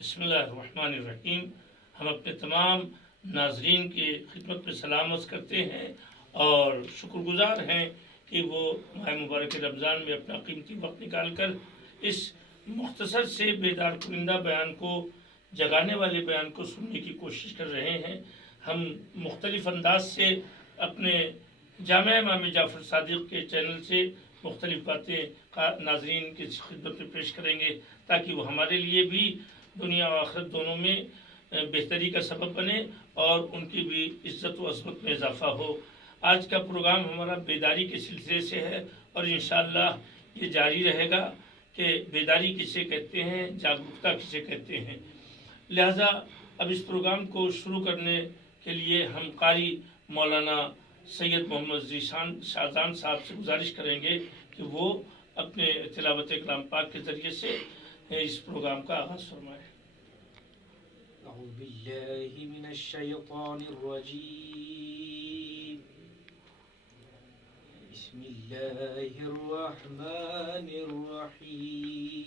بسم اللہ الرحمن الرحیم۔ ہم اپنے تمام ناظرین کی خدمت میں سلام عرض کرتے ہیں اور شکر گزار ہیں کہ وہ ماہ مبارک رمضان میں اپنا قیمتی وقت نکال کر اس مختصر سے بیدار کنندہ بیان کو، جگانے والے بیان کو سننے کی کوشش کر رہے ہیں۔ ہم مختلف انداز سے اپنے جامعہ امام جعفر صادق کے چینل سے مختلف باتیں ناظرین کی خدمت میں پیش کریں گے تاکہ وہ ہمارے لیے بھی دنیا و آخرت دونوں میں بہتری کا سبب بنے اور ان کی بھی عزت و عظمت میں اضافہ ہو۔ آج کا پروگرام ہمارا بیداری کے سلسلے سے ہے اور انشاءاللہ یہ جاری رہے گا کہ بیداری کسے کہتے ہیں، جاگرکتا کسے کہتے ہیں۔ لہذا اب اس پروگرام کو شروع کرنے کے لیے ہم قاری مولانا سید محمد ذیشان شاہزان صاحب سے گزارش کریں گے کہ وہ اپنے تلاوت کلام پاک کے ذریعے سے اس پروگرام کا آغاز فرمائیں۔ اعوذ باللہ من الشیطان الرجیم، بسم اللہ الرحمن الرحیم،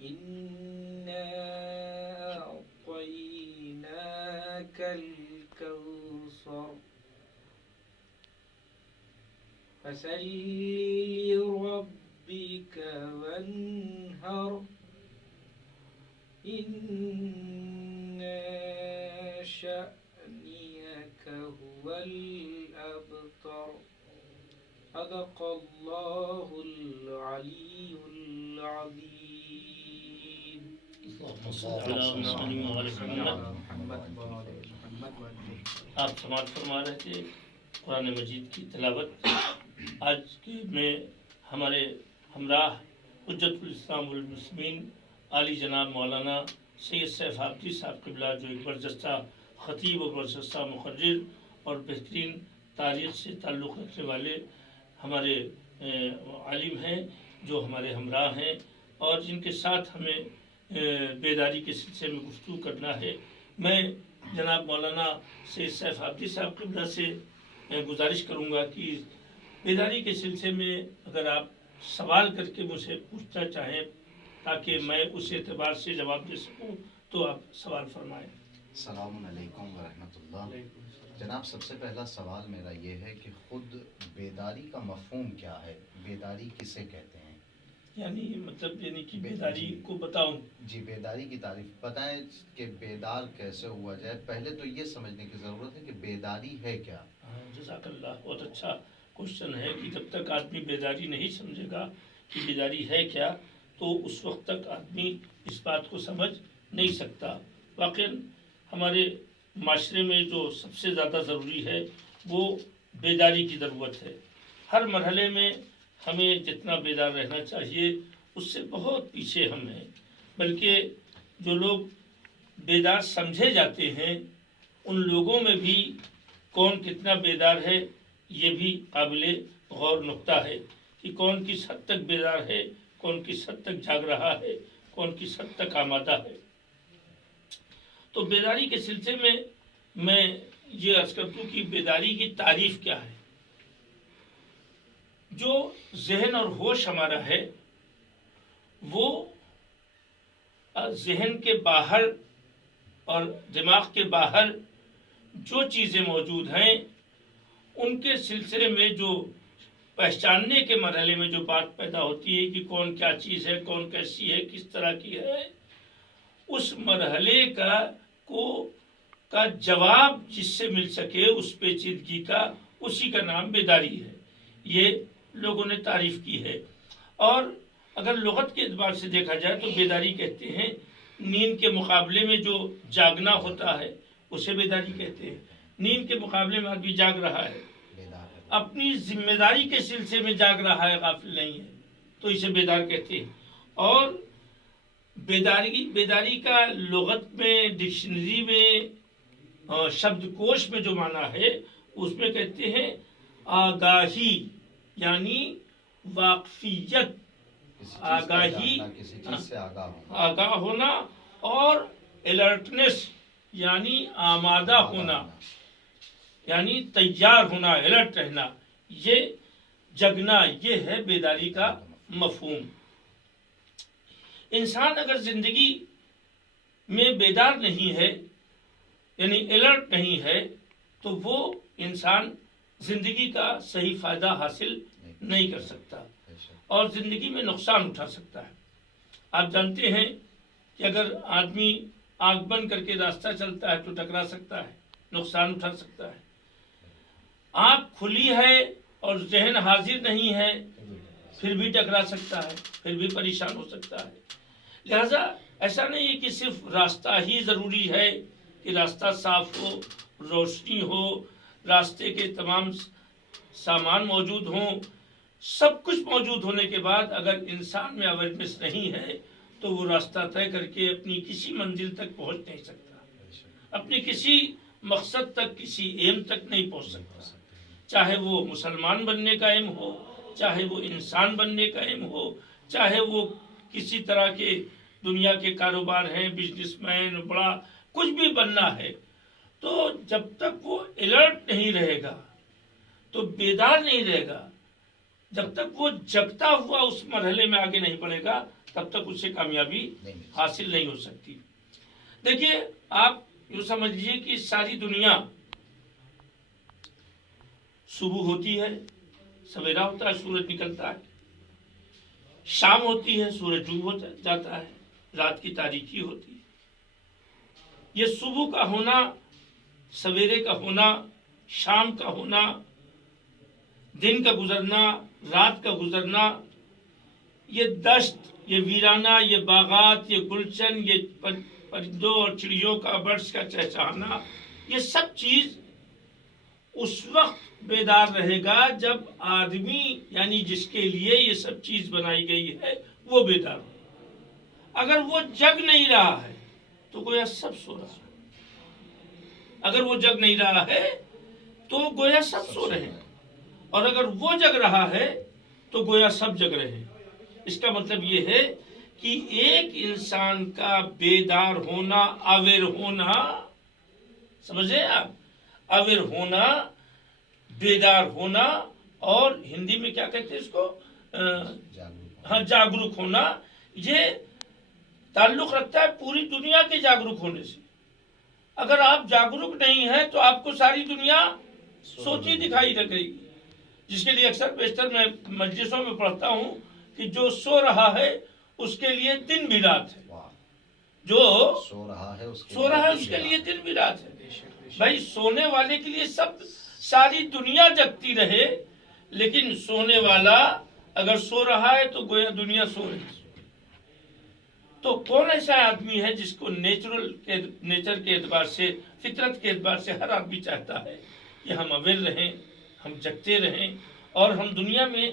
انا اعطیناک الکوثر فصل لربک وانحر إن شأنك هو الأبتر صدق الله العلي العظيم۔ اللهم صل على محمد وعلى آپ سماعت فرما رہے تھے قرآن مجید کی تلاوت۔ آج کے میں ہمارے ہمراہ حجت الاسلام والمسلمین عالی جناب مولانا سید سیف آبدی صاحب قبلہ، جو ایک برجستہ خطیب اور برجستہ مقرر اور بہترین تاریخ سے تعلق رکھنے والے ہمارے عالم ہیں، جو ہمارے ہمراہ ہیں اور جن کے ساتھ ہمیں بیداری کے سلسلے میں گفتگو کرنا ہے۔ میں جناب مولانا سید سیف آبدی صاحب قبلہ سے گزارش کروں گا کہ بیداری کے سلسلے میں اگر آپ سوال کر کے مجھ سے پوچھنا چاہیں تاکہ میں اس اعتبار سے جواب دے سکوں تو آپ سوال فرمائیں۔ السلام علیکم ورحمۃ اللہ۔ جناب، سب سے پہلا سوال میرا یہ ہے کہ خود بیداری کا مفہوم کیا ہے؟ بیداری کسے کہتے ہیں؟ یعنی کہ بیداری کو بتاؤں؟ جی، بیداری کی تعریف بتائیں کہ بیدار کیسے ہوا جائے۔ پہلے تو یہ سمجھنے کی ضرورت ہے کہ بیداری ہے کیا۔ جزاک اللہ، بہت اچھا کوشچن ہے کہ جب تک آدمی بیداری نہیں سمجھے گا کہ بیداری ہے کیا تو اس وقت تک آدمی اس بات کو سمجھ نہیں سکتا۔ واقعاً ہمارے معاشرے میں جو سب سے زیادہ ضروری ہے وہ بیداری کی ضرورت ہے۔ ہر مرحلے میں ہمیں جتنا بیدار رہنا چاہیے اس سے بہت پیچھے ہم ہیں، بلکہ جو لوگ بیدار سمجھے جاتے ہیں ان لوگوں میں بھی کون کتنا بیدار ہے یہ بھی قابل غور نقطہ ہے کہ کون کس حد تک بیدار ہے، کون کس حد تک جاگ رہا ہے، کون کس حد تک آمادہ ہے۔ تو بیداری کے سلسلے میں یہ عرض کر دوں کہ بیداری کی تعریف کیا ہے۔ جو ذہن اور ہوش ہمارا ہے وہ ذہن کے باہر اور دماغ کے باہر جو چیزیں موجود ہیں ان کے سلسلے میں جو پہچاننے کے مرحلے میں جو بات پیدا ہوتی ہے کہ کون کیا چیز ہے، کون کیسی ہے، کس طرح کی ہے، اس مرحلے کا جواب جس سے مل سکے اس پیچیدگی کا، اسی کا نام بیداری ہے۔ یہ لوگوں نے تعریف کی ہے۔ اور اگر لغت کے اعتبار سے دیکھا جائے تو بیداری کہتے ہیں نیند کے مقابلے میں جو جاگنا ہوتا ہے اسے بیداری کہتے ہیں۔ نیند کے مقابلے میں آدمی جاگ رہا ہے، اپنی ذمہ داری کے سلسلے میں جاگ رہا ہے، غافل نہیں ہے، تو اسے بیدار کہتے ہیں۔ اور بیداری کا لغت میں، ڈکشنری میں، شبد کوش میں جو معنی ہے اس میں کہتے ہیں آگاہی، یعنی واقفیت، آگاہی، آگاہ ہونا، اور الرٹنس یعنی آمادہ ہونا، یعنی تیار ہونا، الرٹ رہنا، یہ جگنا، یہ ہے بیداری کا مفہوم۔ انسان اگر زندگی میں بیدار نہیں ہے یعنی الرٹ نہیں ہے تو وہ انسان زندگی کا صحیح فائدہ حاصل نہیں کر سکتا اور زندگی میں نقصان اٹھا سکتا ہے. آپ جانتے ہیں کہ اگر آدمی آنکھ بند کر کے راستہ چلتا ہے تو ٹکرا سکتا ہے, نقصان اٹھا سکتا ہے. آنکھ کھلی ہے اور ذہن حاضر نہیں ہے پھر بھی ٹکرا سکتا ہے, پھر بھی پریشان ہو سکتا ہے. لہذا ایسا نہیں ہے کہ صرف راستہ ہی ضروری ہے کہ راستہ صاف ہو, روشنی ہو, راستے کے تمام سامان موجود ہوں. سب کچھ موجود ہونے کے بعد اگر انسان میں اویئرنیس نہیں ہے تو وہ راستہ طے کر کے اپنی کسی منزل تک پہنچ نہیں سکتا, اپنی کسی مقصد تک, کسی ایم تک نہیں پہنچ سکتا. چاہے وہ مسلمان بننے کا ایم ہو, چاہے وہ انسان بننے کا ایم ہو, چاہے وہ کسی طرح کے دنیا کے کاروبار ہیں, بزنس مین, بڑا کچھ بھی بننا ہے, تو جب تک وہ الرٹ نہیں رہے گا تو بیدار نہیں رہے گا, جب تک وہ جگتا ہوا اس مرحلے میں آگے نہیں بڑھے گا تب تک اس سے کامیابی حاصل نہیں ہو سکتی. دیکھیے آپ یوں سمجھ لیجیے کہ ساری دنیا صبح ہوتی ہے, سویرا ہوتا ہے, سورج نکلتا ہے, شام ہوتی ہے, سورج ڈوب ہو جاتا ہے, رات کی تاریکی ہوتی ہے. یہ صبح کا ہونا, سویرے کا ہونا, شام کا ہونا, دن کا گزرنا, رات کا گزرنا, یہ دشت, یہ ویرانہ, یہ باغات, یہ گلشن, یہ پرندوں اور چڑیوں کا, برڈز کا چہچہانا, یہ سب چیز اس وقت بیدار رہے گا جب آدمی یعنی جس کے لیے یہ سب چیز بنائی گئی ہے وہ بیدار ہو. اگر وہ جگ نہیں رہا ہے تو گویا سب سو رہا ہے, اگر وہ جگ نہیں رہا ہے تو گویا سب سو رہے ہیں, اور اگر وہ جگ رہا ہے تو گویا سب جگ رہے ہیں. اس کا مطلب یہ ہے کہ ایک انسان کا بیدار ہونا, اویئر ہونا, سمجھے آپ, اویئر ہونا, بیدار ہونا, اور ہندی میں کیا کہتے ہیں اس کو, ہاں جاگروک ہونا, یہ تعلق رکھتا ہے پوری دنیا کے جاگروک ہونے سے. اگر آپ جاگروک نہیں ہیں تو آپ کو ساری دنیا سوتی دکھائی دے گئی, جس کے لیے اکثر بیشتر میں مجلسوں میں پڑھتا ہوں کہ جو سو رہا ہے اس کے لیے دن بھی رات ہے, جو سو رہا ہے اس کے لیے دن بھی رات ہے. بھائی سونے والے کے لیے ساری دنیا جگتی رہے, لیکن سونے والا اگر سو رہا ہے تو گویا دنیا سو رہی ہے. تو کون ایسا آدمی ہے جس کو نیچر کے اعتبار سے, فطرت کے اعتبار سے ہر آدمی چاہتا ہے کہ ہم اویئر رہیں, ہم جگتے رہیں, اور ہم دنیا میں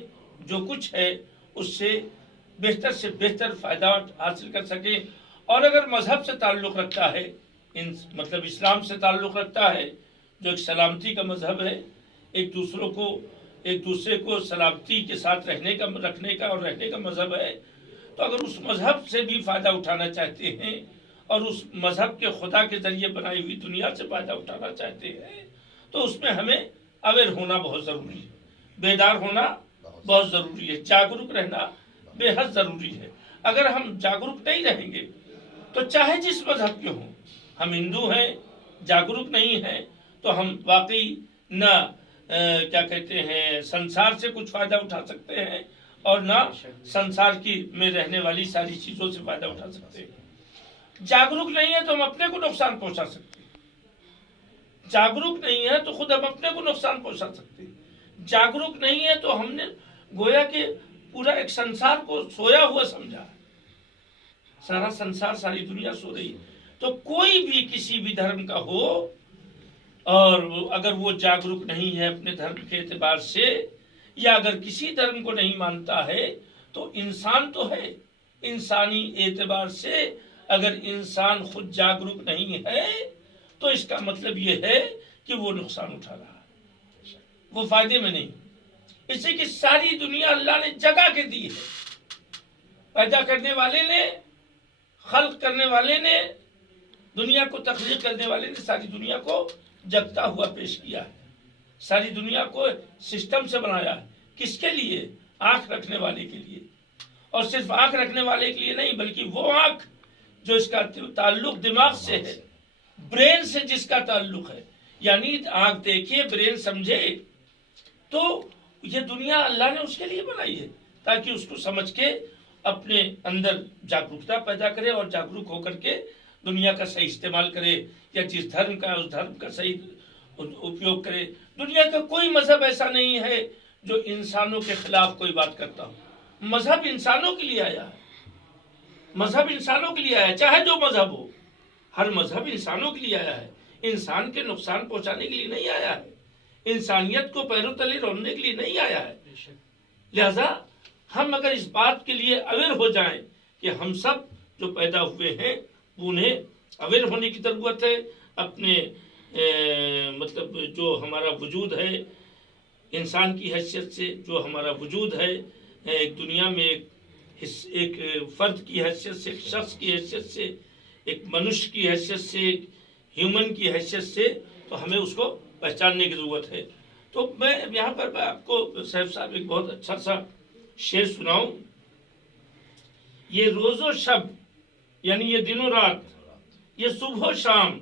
جو کچھ ہے اس سے بہتر فائدہ حاصل کر سکیں. اور اگر مذہب سے تعلق رکھتا ہے, مطلب اسلام سے تعلق رکھتا ہے جو ایک سلامتی کا مذہب ہے, ایک دوسرے کو سلامتی کے ساتھ رکھنے کا مذہب ہے, تو اگر اس مذہب سے بھی فائدہ اٹھانا چاہتے ہیں اور اس مذہب کے خدا کے ذریعے بنائی ہوئی دنیا سے فائدہ اٹھانا چاہتے ہیں تو اس میں ہمیں اویئر ہونا بہت ضروری ہے, بیدار ہونا بہت ضروری ہے, جاگروک رہنا بے حد ضروری ہے. اگر ہم جاگروک نہیں رہیں گے تو چاہے جس مذہب کے ہوں, ہم ہندو ہیں, جاگروک نہیں ہیں تو ہم واقعی نہ کیا کہتے ہیں سنسار سے کچھ فائدہ اٹھا سکتے ہیں اور نہ سنسار کی میں رہنے والی ساری چیزوں سے فائدہ اٹھا سکتے ہیں. جاگروک نہیں ہے تو ہم اپنے کو نقصان پہنچا سکتے ہیں, جاگروک نہیں ہے تو خود ہم اپنے کو نقصان پہنچا سکتے ہیں. جاگروک نہیں ہے تو ہم نے گویا کہ پورا ایک سنسار کو سویا ہوا سمجھا, سارا سنسار, ساری دنیا سو رہی ہے. تو کوئی بھی کسی بھی دھرم کا ہو اور اگر وہ جاگروک نہیں ہے اپنے دھرم کے اعتبار سے, یا اگر کسی دھرم کو نہیں مانتا ہے تو انسان تو ہے, انسانی اعتبار سے اگر انسان خود جاگروک نہیں ہے تو اس کا مطلب یہ ہے کہ وہ نقصان اٹھا رہا ہے, وہ فائدے میں نہیں. اس سے کہ ساری دنیا اللہ نے جگہ کے دی ہے, پیدا کرنے والے نے, خلق کرنے والے نے, دنیا کو تخلیق کرنے والے نے ساری دنیا کو جگتا ہوا پیش کیا ہے, ساری دنیا کو سسٹم سے بنایا ہے. کس کے لیے؟ آنکھ رکھنے والے کے لیے. اور صرف آنکھ رکھنے والے کے لیے نہیں، بلکہ وہ آنکھ جو اس کا تعلق دماغ سے ہے، برین سے جس کا تعلق ہے، یعنی آنکھ دیکھے برین سمجھے، تو یہ دنیا اللہ نے اس کے لیے بنائی ہے تاکہ اس کو سمجھ کے اپنے اندر جاگرکتا پیدا کرے اور جاگروک ہو کر کے دنیا کا صحیح استعمال کرے، یا جس دھرم کا اس دھرم کا صحیح اپیوگ کرے۔ دنیا کا کوئی مذہب ایسا نہیں ہے جو انسانوں کے خلاف کوئی بات کرتا ہو۔ مذہب انسانوں کے لیے آیا ہے، مذہب انسانوں کے لیے آیا ہے، چاہے جو مذہب ہو، ہر مذہب انسانوں کے لیے آیا ہے، انسان کے نقصان پہنچانے کے لیے نہیں آیا ہے، انسانیت کو پیروں تلے رونے کے لیے نہیں آیا ہے۔ لہذا ہم اگر اس بات کے لیے اویئر ہو جائیں کہ ہم سب جو پیدا ہوئے ہیں انہیں اویئر ہونے کی ضرورت ہے، اپنے مطلب جو ہمارا وجود ہے انسان کی حیثیت سے، جو ہمارا وجود ہے ایک دنیا میں ایک فرد کی حیثیت سے، ایک شخص کی حیثیت سے، ایک منش کی حیثیت سے، ایک ہیومن کی حیثیت سے، تو ہمیں اس کو پہچاننے کی ضرورت ہے۔ تو میں یہاں پر آپ کو صاحب ایک بہت اچھا سا شعر سناؤں۔ یہ روز و شب یعنی یہ دن و رات، یہ صبح و شام،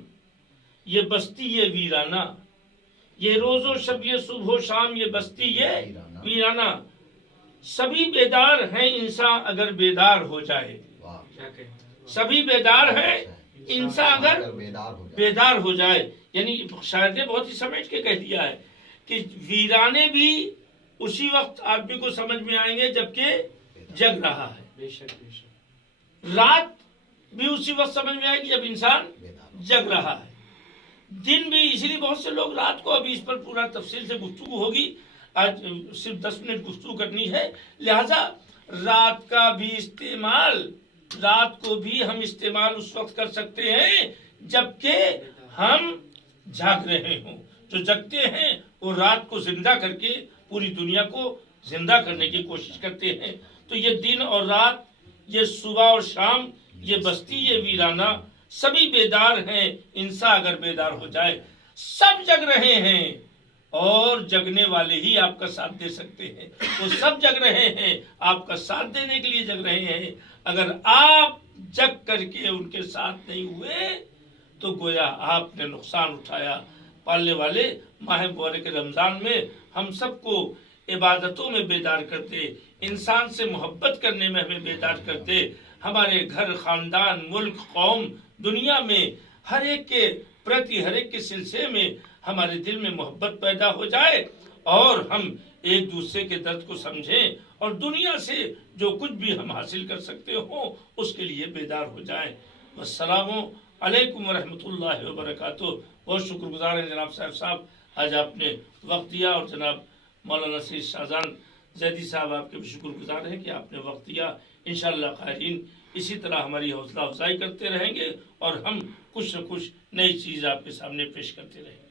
یہ بستی یہ ویرانہ، یہ روز و شب یہ صبح و شام، یہ بستی یہ ویرانہ، سبھی بیدار ہیں انسان اگر بیدار ہو جائے، سبھی بیدار ہیں انسان اگر بیدار ہو جائے۔ یعنی شاعر نے بہت ہی سمیٹ کے کہہ دیا ہے کہ ویرانے بھی اسی وقت آدمی کو سمجھ میں آئیں گے جبکہ جگ رہا ہے، رات بھی اسی وقت سمجھ میں آئے گی جب انسان جگ رہا ہے، دن بھی، اسی لیے بہت سے لوگ رات کو، ابھی اس پر پورا تفصیل سے گفتگو ہوگی، آج صرف 10 منٹ گفتگو کرنی ہے، لہذا رات کا بھی استعمال، رات کو بھی ہم استعمال اس وقت کر سکتے ہیں جبکہ ہم جاگ رہے ہوں۔ جو جگتے ہیں وہ رات کو زندہ کر کے پوری دنیا کو زندہ کرنے کی کوشش کرتے ہیں۔ تو یہ دن اور رات، یہ صبح اور شام، یہ بستی یہ ویرانہ، سبھی بیدار ہیں انسان اگر بیدار ہو جائے۔ سب جگ رہے ہیں اور جگنے والے ہی آپ کا ساتھ دے سکتے ہیں، وہ سب جگ رہے ہیں، آپ کا ساتھ دینے کے لیے جگ رہے ہیں۔ اگر آپ جگ کر کے ان کے ساتھ نہیں ہوئے تو گویا آپ نے نقصان اٹھایا۔ پالنے والے ماہ مبارک رمضان میں ہم سب کو عبادتوں میں بیدار کرتے، انسان سے محبت کرنے میں ہمیں بیدار کرتے، ہمارے گھر، خاندان، ملک، قوم، دنیا میں ہر ایک کے پرتی، ہر ایک کے سلسلے میں ہمارے دل میں محبت پیدا ہو جائے اور ہم ایک دوسرے کے درد کو سمجھیں اور دنیا سے جو کچھ بھی ہم حاصل کر سکتے ہوں اس کے لیے بیدار ہو جائیں۔ والسلام علیکم ورحمۃ اللہ وبرکاتہ۔ بہت شکر گزار ہیں جناب صاحب، آج آپ نے وقت دیا، اور جناب مولانا سید شاہجہاں زیدی صاحب آپ کے بھی شکر گزار ہیں کہ آپ نے وقت دیا۔ انشاءاللہ قائرین اسی طرح ہماری حوصلہ افزائی کرتے رہیں گے اور ہم کچھ نہ کچھ نئی چیز آپ کے سامنے پیش کرتے رہیں گے۔